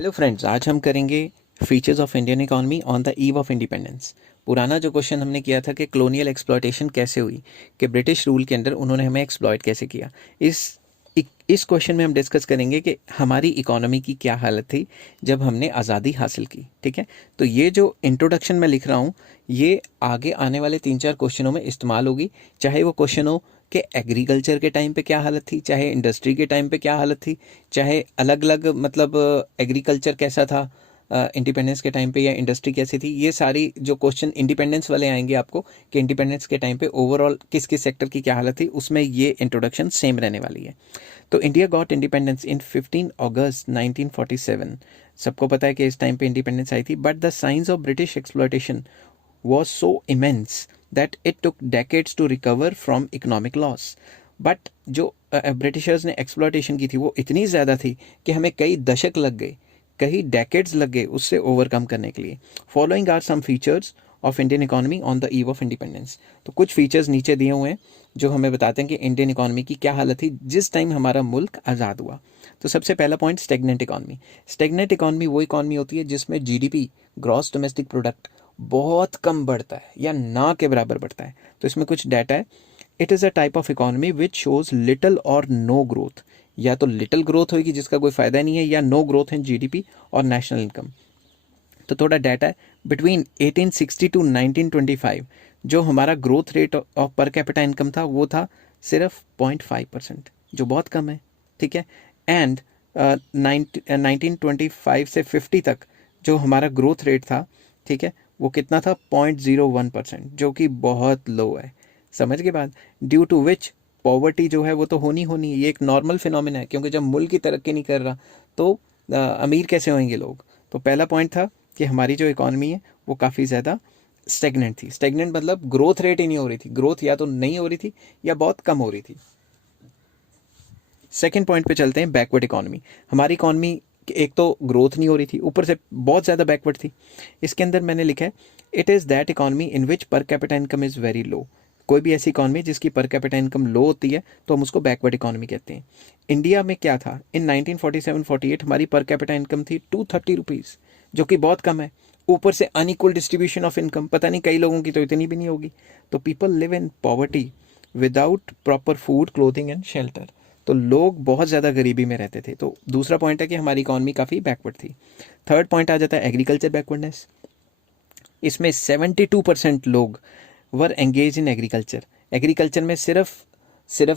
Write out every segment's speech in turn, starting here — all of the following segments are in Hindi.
हेलो फ्रेंड्स, आज हम करेंगे features of Indian economy on the eve of independence. पुराना जो क्वेश्चन हमने किया था कि कॉलोनियल एक्सप्लॉयटेशन कैसे हुई, कि ब्रिटिश रूल के अंदर उन्होंने हमें एक्सप्लॉयट कैसे किया। इस क्वेश्चन में हम डिस्कस करेंगे कि हमारी इकोनॉमी की क्या हालत थी जब हमने आज़ादी हासिल की। ठीक है, तो ये जो इंट्रोडक्शन मैं लिख रहा हूँ ये आगे आने वाले 3-4 क्वेश्चनों में इस्तेमाल होगी, चाहे वो क्वेश्चन हो कि एग्रीकल्चर के टाइम पे क्या हालत थी, चाहे इंडस्ट्री के टाइम पे क्या हालत थी, चाहे अलग अलग मतलब एग्रीकल्चर कैसा था इंडिपेंडेंस के टाइम पे या इंडस्ट्री कैसी थी। ये सारी जो क्वेश्चन इंडिपेंडेंस वाले आएंगे आपको कि इंडिपेंडेंस के टाइम पे ओवरऑल किस किस सेक्टर की क्या हालत थी, उसमें ये इंट्रोडक्शन सेम रहने वाली है। तो इंडिया गॉट इंडिपेंडेंस इन 15 अगस्त 1947। सबको पता है कि इस टाइम पे इंडिपेंडेंस आई थी, but the science of British exploitation was so immense that it took decades to recover from economic loss. But जो ब्रिटिशर्स ने एक्सप्लॉयटेशन की थी वो इतनी ज़्यादा थी कि हमें कई दशक लग गए, कई डेकेड्स लग गए उससे ओवरकम करने के लिए। Following are some features of Indian economy on the eve of independence. तो कुछ फीचर्स नीचे दिए हुए हैं जो हमें बताते हैं कि इंडियन इकोनॉमी की क्या हालत थी जिस टाइम हमारा मुल्क आज़ाद हुआ। तो सबसे पहला point, stagnant economy. Stagnant economy वो इकोनॉमी होती है जिसमें जीडीपी, ग्रॉस डोमेस्टिक प्रोडक्ट, बहुत कम बढ़ता है या ना के बराबर बढ़ता है। तो इसमें कुछ डाटा है। It is a type of economy which shows little और नो ग्रोथ। या तो लिटिल ग्रोथ होगी जिसका कोई फ़ायदा नहीं है, या नो ग्रोथ इन जीडीपी और नेशनल इनकम। तो थोड़ा डाटा है, बिटवीन 1860 टू 1925 जो हमारा growth rate of per capita income था वो था सिर्फ 0.5%, जो बहुत कम है। ठीक है, एंड 1925 से 50 तक जो हमारा ग्रोथ रेट था, ठीक है, वो कितना था 0.01%, जो कि बहुत लो है। समझ के बाद, ड्यू टू विच पॉवर्टी जो है वो तो होनी होनी है, ये एक नॉर्मल फिनोमिना है, क्योंकि जब मुल्क की तरक्की नहीं कर रहा तो अमीर कैसे होंगे लोग। तो पहला पॉइंट था कि हमारी जो इकॉनमी है वो काफ़ी ज़्यादा स्टेगनेंट थी। स्टेगनेंट मतलब ग्रोथ रेट ही नहीं हो रही थी, ग्रोथ या तो नहीं हो रही थी या बहुत कम हो रही थी। सेकेंड पॉइंट पे चलते हैं, बैकवर्ड इकॉनमी। हमारी इकॉनमी एक तो ग्रोथ नहीं हो रही थी, ऊपर से बहुत ज़्यादा बैकवर्ड थी। इसके अंदर मैंने लिखा है, it is that economy in which per capita income is very low. कोई भी ऐसी इकॉनमी जिसकी पर कैपिटा इनकम लो होती है तो हम उसको बैकवर्ड इकॉनमी कहते हैं। इंडिया में क्या था, इन 1947-48 हमारी पर कैपिटा इनकम थी 230 रुपीज़, जो कि बहुत कम है। ऊपर से अनइक्वल डिस्ट्रीब्यूशन ऑफ इनकम, पता नहीं कई लोगों की तो इतनी भी नहीं होगी। तो people live in poverty without proper food, clothing and shelter. तो लोग बहुत ज़्यादा गरीबी में रहते थे। तो दूसरा पॉइंट है कि हमारी इकॉनमी काफ़ी बैकवर्ड थी। थर्ड पॉइंट आ जाता है एग्रीकल्चर बैकवर्डनेस। इसमें 72% लोग वर एंगेज इन एग्रीकल्चर। एग्रीकल्चर में सिर्फ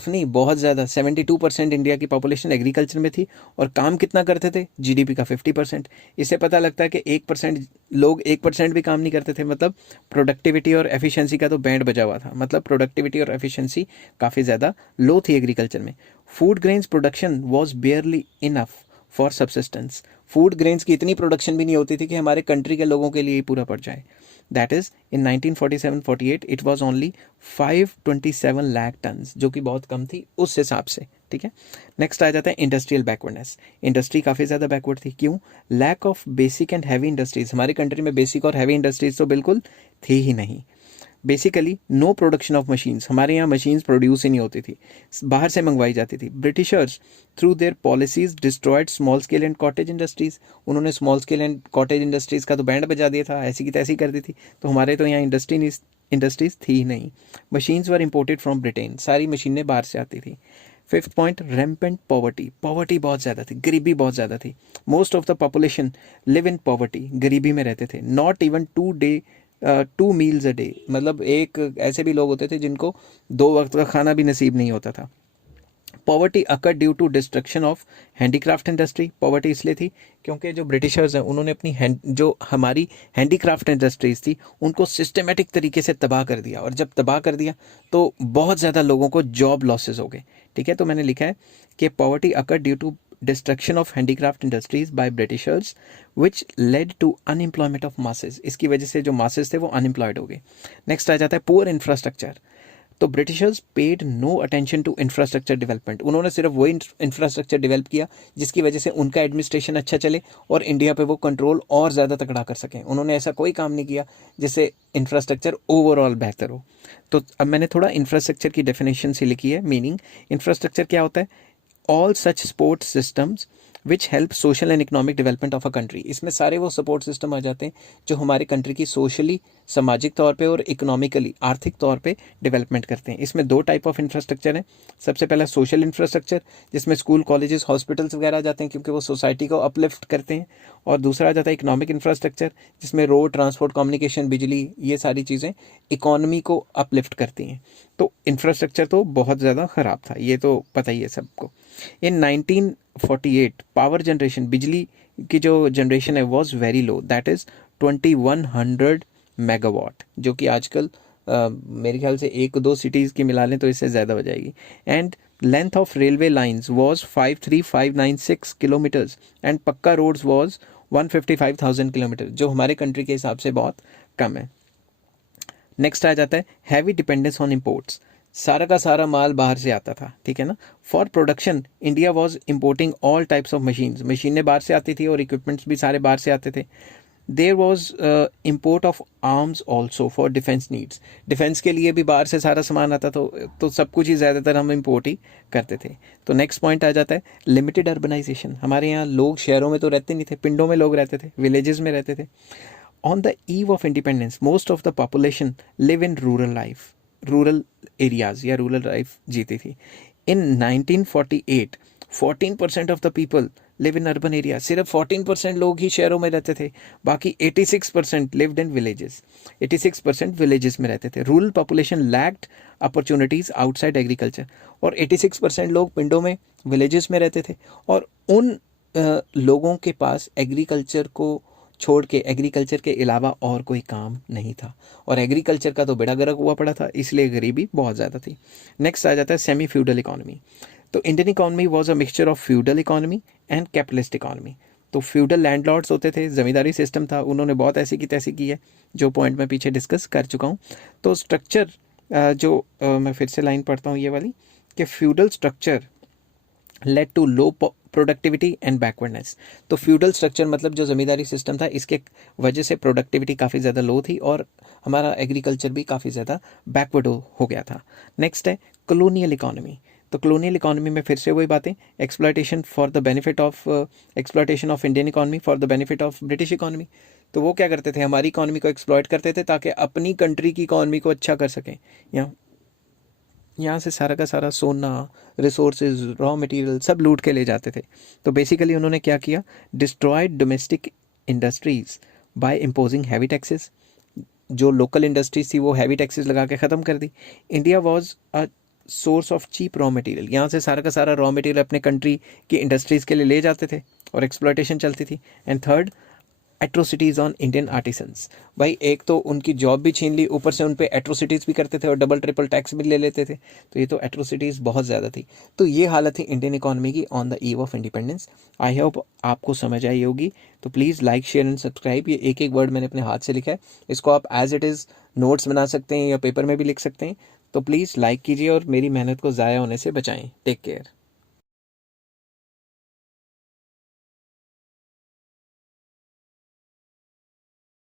नहीं, बहुत ज़्यादा 72% इंडिया की पॉपुलेशन एग्रीकल्चर में थी। और काम कितना करते थे, जीडीपी का 50%। इससे पता लगता है कि 1% लोग 1% भी काम नहीं करते थे। मतलब प्रोडक्टिविटी और एफिशिएंसी का तो बैंड बजा हुआ था। मतलब प्रोडक्टिविटी और एफिशिएंसी काफ़ी ज़्यादा लो थी एग्रीकल्चर में। Food grains production was बेयरली enough for subsistence. Food grains की इतनी प्रोडक्शन भी नहीं होती थी कि हमारे कंट्री के लोगों के लिए ही पूरा पड़ जाए। That is in 1947-48 it was only 527 lakh ton, जो कि बहुत कम थी उस हिसाब से। ठीक है, नेक्स्ट आ जाता है इंडस्ट्रियल बैकवर्डनेस। इंडस्ट्री काफ़ी ज़्यादा बैकवर्ड थी। क्यों? Lack of basic and heavy industries. हमारी कंट्री में बेसिक और हैवी इंडस्ट्रीज तो बिल्कुल थी ही नहीं। Basically no production of machines. हमारे यहाँ मशीन्स प्रोड्यूस ही नहीं होती थी, बाहर से मंगवाई जाती थी। Britishers through their policies destroyed small scale and cottage industries. उन्होंने small scale and cottage industries का तो बैंड बजा दिया था, ऐसी की तैसी कर दी थी। तो हमारे तो यहाँ इंडस्ट्रीज थी ही नहीं। Machines were imported from Britain. सारी मशीनें बाहर से आती थी। Fifth point, rampant poverty. Poverty बहुत ज़्यादा थी, गरीबी बहुत ज़्यादा थी। Most of the population live in poverty, गरीबी में रहते थे। Not even 2 meals a day. मतलब एक ऐसे भी लोग होते थे जिनको 2 वक्त का खाना भी नसीब नहीं होता था। Poverty occur due to destruction of handicraft industry. Poverty इसलिए थी क्योंकि जो ब्रिटिशर्स हैं उन्होंने अपनी जो हमारी हैंडीक्राफ्ट इंडस्ट्रीज थी उनको सिस्टमेटिक तरीके से तबाह कर दिया। और जब तबाह कर दिया तो बहुत ज़्यादा लोगों को जॉब लॉसेस हो गए। ठीक है, तो मैंने लिखा है कि poverty occur due to destruction of handicraft industries by Britishers which led to unemployment of masses. इसकी वजह से जो मासेस थे वो अनएम्प्लॉयड हो गए। नेक्स्ट आ जाता है पुअर इंफ्रास्ट्रक्चर। तो Britishers paid no attention to infrastructure development. उन्होंने सिर्फ वही इंफ्रास्ट्रक्चर डेवलप किया जिसकी वजह से उनका एडमिनिस्ट्रेशन अच्छा चले और इंडिया पे वो कंट्रोल और ज़्यादा तगड़ा कर सकें। उन्होंने ऐसा कोई काम नहीं किया जिससे इंफ्रास्ट्रक्चर ओवरऑल बेहतर हो। तो अब मैंने थोड़ा इंफ्रास्ट्रक्चर की डेफिनेशन से लिखी है, मीनिंग इंफ्रास्ट्रक्चर क्या होता है, all such sports systems which help social and economic development of a country. इसमें सारे वो सपोर्ट सिस्टम आ जाते हैं जो हमारे कंट्री की सोशली, सामाजिक तौर पे और इकोनॉमिकली, आर्थिक तौर पे डेवलपमेंट करते हैं। इसमें दो टाइप ऑफ इंफ्रास्ट्रक्चर हैं। सबसे पहला सोशल इंफ्रास्ट्रक्चर, जिसमें स्कूल, कॉलेजेस, हॉस्पिटल्स वगैरह आ जाते हैं क्योंकि वो सोसाइटी को अपलिफ्ट करते हैं। और दूसरा आ जाता है इकोनॉमिक इंफ्रास्ट्रक्चर, जिसमें रोड, ट्रांसपोर्ट, कम्युनिकेशन, बिजली, ये सारी चीज़ें इकोनॉमी को अपलिफ्ट करती हैं। तो इंफ्रास्ट्रक्चर तो बहुत ज़्यादा ख़राब था, ये तो पता ही है सबको। इन 1948 पावर जनरेशन, बिजली की जो जनरेशन है was very low, that is 2100 megawatt, जो कि आजकल मेरे ख्याल से एक दो सिटीज़ की मिला लें तो इससे ज़्यादा हो जाएगी। And length of railway lines was 53596 kilometres and पक्का रोड्स वॉज 155,000 किलोमीटर, जो हमारे कंट्री के हिसाब से बहुत कम है। नेक्स्ट आ जाता है हैवी डिपेंडेंस ऑन इम्पोर्ट्स। सारा का सारा माल बाहर से आता था, ठीक है ना। For production India was importing all types of machines, मशीनें बाहर से आती थी और इक्विपमेंट्स भी सारे बाहर से आते थे। There was import of arms also for defence needs, defence के लिए भी बाहर से सारा सामान आता तो सब कुछ ही ज़्यादातर हम इम्पोर्ट ही करते थे। तो नेक्स्ट पॉइंट आ जाता है लिमिटेड अर्बनाइजेशन। हमारे यहाँ लोग शहरों में तो रहते नहीं थे, पिंडों में लोग रहते थे, विलेजेस में रहते थे। On the eve of independence, most of the population live in rural life, rural areas या rural life जीती थी। In 1948, 14% of the people live in urban area। सिर्फ 14% लोग ही शहरों में रहते थे, बाकी 86% lived in villages। 86% villages में रहते थे। Rural population lacked opportunities outside agriculture, और 86% लोग पिंडों में, villages में रहते थे, और उन लोगों के पास एग्रीकल्चर को छोड़ के, एग्रीकल्चर के अलावा और कोई काम नहीं था, और एग्रीकल्चर का तो बेड़ा गर्क हुआ पड़ा था, इसलिए गरीबी बहुत ज़्यादा थी। नेक्स्ट आ जाता है सेमी फ्यूडल इकोनॉमी। तो Indian economy was a mixture of feudal economy and capitalist economy. तो फ्यूडल लैंडलॉर्ड्स होते थे, ज़मींदारी सिस्टम था, उन्होंने बहुत ऐसी की तैसी की है, जो पॉइंट मैं पीछे डिस्कस कर चुका हूँ। तो स्ट्रक्चर मैं फिर से लाइन पढ़ता हूँ ये वाली, कि feudal structure led to low productivity and backwardness. तो फ्यूडल स्ट्रक्चर मतलब जो ज़मींदारी सिस्टम था, इसके वजह से प्रोडक्टिविटी काफ़ी ज़्यादा लो थी और हमारा एग्रीकल्चर भी काफ़ी ज़्यादा बैकवर्ड हो गया था। नेक्स्ट है कॉलोनियल इकोनॉमी। तो कॉलोनियल इकोनॉमी में फिर से वही बातें, exploitation for the benefit of exploitation of Indian economy for the benefit of British economy. तो वो क्या करते थे, हमारी इकोनॉमी को एक्सप्लॉयट करते थे ताकि अपनी कंट्री की इकोनॉमी को अच्छा कर सकें। यहाँ से सारा का सारा सोना, रिसोर्सेज, रॉ मटेरियल सब लूट के ले जाते थे। तो बेसिकली उन्होंने क्या किया, destroyed domestic industries by imposing heavy taxes. जो लोकल इंडस्ट्रीज थी वो हैवी टैक्सेस लगा के ख़त्म कर दी। India was a source of cheap raw material. यहाँ से सारा का सारा रॉ मटेरियल अपने कंट्री की इंडस्ट्रीज़ के लिए ले जाते थे और एक्सप्लॉयटेशन चलती थी। And third, atrocities on Indian artisans. भाई एक तो उनकी जॉब भी छीन ली, ऊपर से उन पे एट्रोसिटीज़ भी करते थे और डबल ट्रिपल टैक्स भी ले लेते थे। तो ये तो एट्रोसिटीज़ बहुत ज़्यादा थी। तो ये हालत थी इंडियन इकोनॉमी की on the eve of independence. I hope आपको समझ आई होगी। तो please like, share and subscribe. ये एक एक वर्ड मैंने अपने हाथ से लिखा है, इसको आप एज इट इज़ नोट्स बना सकते हैं या पेपर में भी लिख सकते हैं। तो प्लीज़ लाइक कीजिए और मेरी मेहनत को ज़ाया होने से बचाएं। Take care.